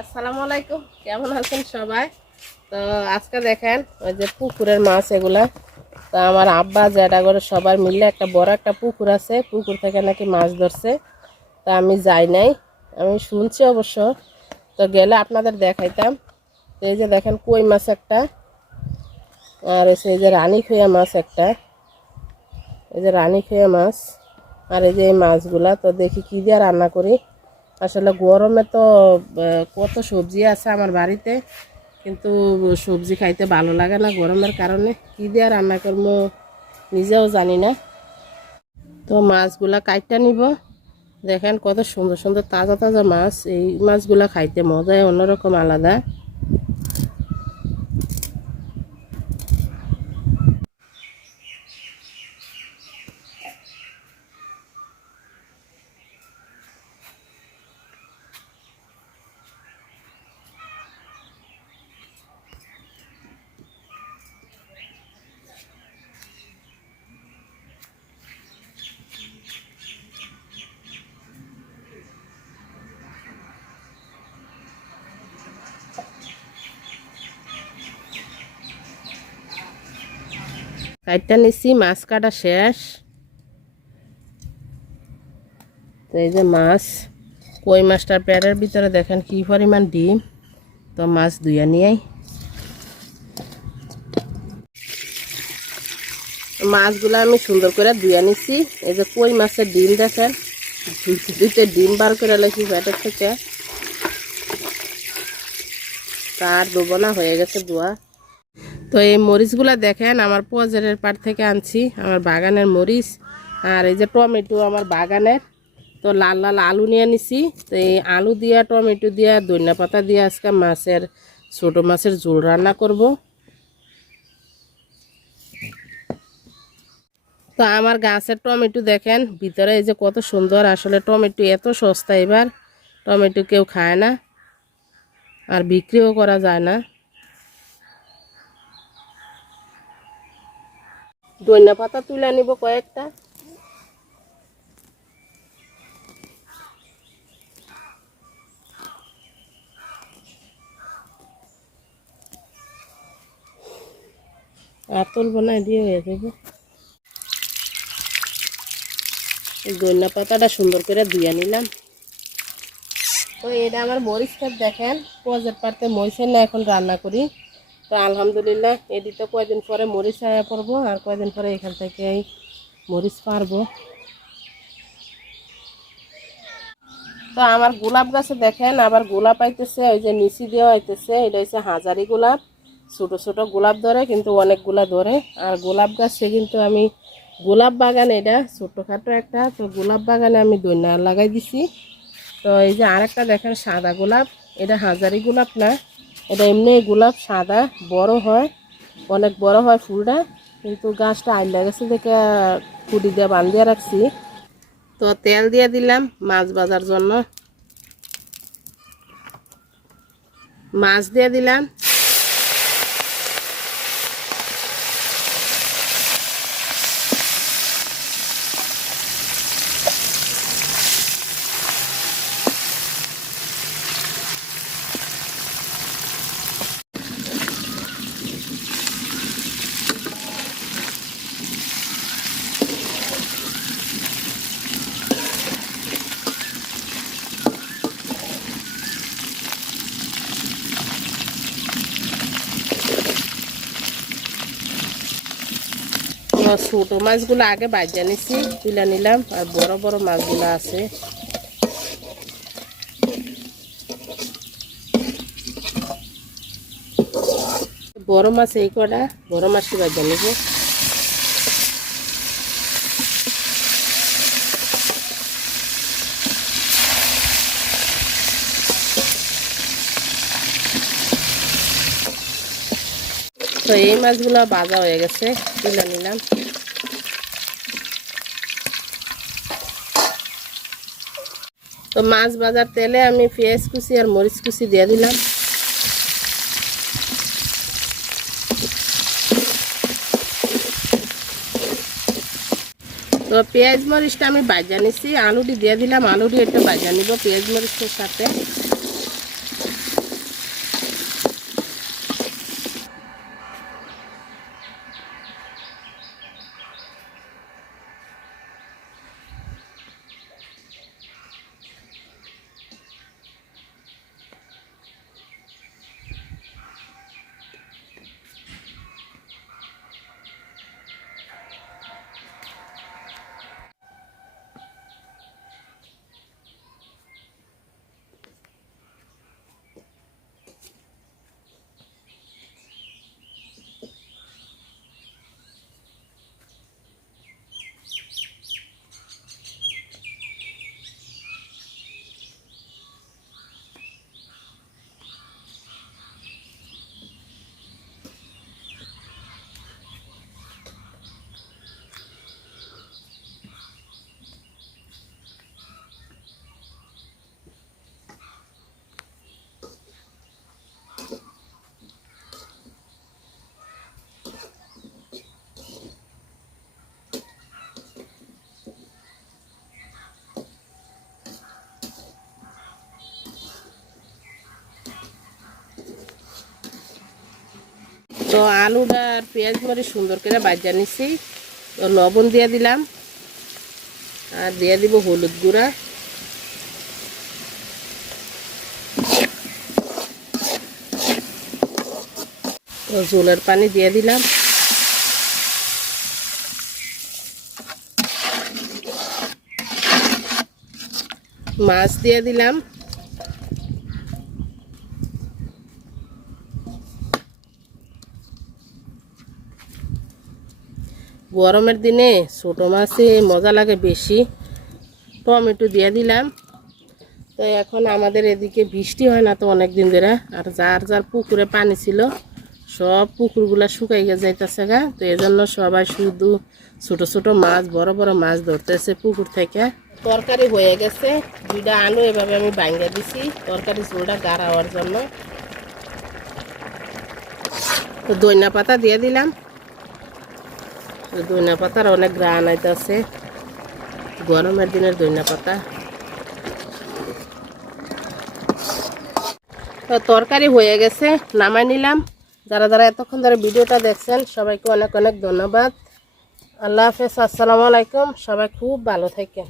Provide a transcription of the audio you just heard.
আসসালামু আলাইকুম, কেমন আছেন সবাই? তো আজকে দেখেন ওই যে পুকুরের মাছ এগুলা। তো আমার আব্বা যেটা করে সবাই মিলে একটা বড় একটা পুকুর আছে, পুকুর থেকে নাকি মাছ ধরছে। তা আমি যাই নাই, আমি শুনছি অবশ্য। তো গেলে আপনাদের দেখাইতাম। তো এই যে দেখেন কই মাছ একটা, আর এসে এই যে রানী খইয়া মাছ একটা, এই যে রানী খইয়া মাছ, আর এই যে এই মাছগুলা। তো দেখি কি দিয়ে রান্না করি। আসলে গরমে তো কত সবজি আছে আমার বাড়িতে, কিন্তু সবজি খাইতে ভালো লাগে না গরমের কারণে। কি দিয়ে রান্না করবো নিজেও জানি না। তো মাছগুলা কাইটা নিব। দেখেন কত সুন্দর সুন্দর তাজা তাজা মাছ। এই মাছগুলা খাইতে মজাই অন্যরকম আলাদা। কাইটা নিছি, মাছ কাটা শেষ। তো এই যে মাছ, কই মাছটার পেটের ভিতরে দেখেন কি পরিমাণ ডিম। তো মাছ ধুইয়া নিয়েই মাছগুলো আমি সুন্দর করে ধুইয়া নিছি। এই যে কই মাছের ডিম দেখেন, দুইটা ডিম বার করে লেছি পেটের থেকে। তার দুবনা হয়ে গেছে ধোয়া। তো এই মরিচগুলা দেখেন আমার পজের পাট থেকে আনছি, আমার বাগানের মরিচ। আর এই যে টমেটো আমার বাগানের। তো লাল লাল আলু নিয়ে নিছি। তো এই আলু দিয়া টমেটো দিয়া ধনিয়া পাতা দিয়ে আজকে ছোট মাছের ঝোল রান্না করব। তো আমার গাছের টমেটো দেখেন ভিতরে এই যে কত সুন্দর। আসলে টমেটো এত সস্তা এবার, টমেটো কেউ খায় না আর বিক্রিও করা যায় না। ধনিয়া পাতা তুলে নিব কয়েকটা। আর তুলব না, দিয়ে হয়ে যাবে। এই ধনিয়া পাতাটা সুন্দর করে ধুয়ে নিলাম। তো এটা আমার মরিচ ক্ষেত দেখেন, পজের পাড়তে মরিচের না এখন রান্না করি। তো আলহামদুলিল্লাহ এদিকে কয়দিন পরে মরিচ আয়া পড়বো, আর কয়দিন পরে এখান থেকে এই মরিচ পারবো। তো আমার গোলাপ গাছে দেখেন আবার গোলাপ আইতেছে, ওই যে নিচি দেওয়া আইতেছে। এটা হচ্ছে হাজারি গোলাপ, ছোট ছোট গোলাপ ধরে কিন্তু অনেকগুলা ধরে। আর গোলাপ গাছে কিন্তু আমি গোলাপ বাগান, এটা ছোট্টখাটো একটা, তো গোলাপ বাগানে আমি দইনা লাগাই দিছি। তো এই যে আরেকটা দেখেন সাদা গোলাপ, এটা হাজারি গোলাপ না, এটা এমনি গোলাপ, সাদা, বড় হয়, অনেক বড় হয় ফুলটা। কিন্তু গাছটা আইলা গেছে দেখে খুঁটি দিয়ে বান্ধিয়ে রাখছি। তো তেল দিয়ে দিলাম মাছ ভাজার জন্য, মাছ দিয়ে দিলাম। ছোট মাছগুলো আগে ভাজা নিছি, তুলে নিলাম। আর বড় বড় মাছগুলো আছে, বড় মাছ এই কটা, বড় মাছটি ভাজা নিব। তো এই মাছগুলো ভাজা হয়ে গেছে, তুলে নিলাম। তো মাছ ভাজার তেলে আমি পেঁয়াজ কুচি আর মরিচ কুচি দিয়ে দিলাম। তো পেঁয়াজ মরিচটা আমি ভাজা নিছি, আলুটি দিয়ে দিলাম। আলুটি একটু ভাজা নিব পেঁয়াজ মরিচের সাথে। তো আলুটা আর পেঁয়াজ মরিচ সুন্দর করে ভাজা নিছি। তো লবণ দিয়ে দিলাম আর দিয়ে দিব হলুদ গুঁড়া। তো ঝোলের পানি দিয়ে দিলাম। মাছ দিয়ে দিলাম। গরমের দিনে ছোট মাছে মজা লাগে বেশি। টমেটো দিয়ে দিলাম। তো এখন আমাদের এদিকে বৃষ্টি হয় না তো অনেক দিন ধরে, আর যার যার পুকুরে পানি ছিল সব পুকুরগুলা শুকাই যাইতেছে গা। তো এজন্য সবাই শুধু ছোট ছোট মাছ বড় বড় মাছ ধরতেছে পুকুর থেকে। তরকারি হয়ে গেছে। 2টা আলু এভাবে আমি ভাঙিয়ে দিছি তরকারি ঝোলটা গাঢ় হওয়ার জন্য। তো ধনিয়া পাতা দিয়ে দিলাম। ধনিয়া পাতার অনেক ঘ্রাণ আইতাছে, গরমের দিনের ধনিয়া পাতা। তো তরকারি হয়ে গেছে, নামাই নিলাম। যারা যারা এতক্ষণ ধরে ভিডিওটা দেখছেন সবাইকে অনেক অনেক ধন্যবাদ। আল্লাহ হাফেজ, আসসালামু আলাইকুম। সবাই খুব ভালো থাকেন।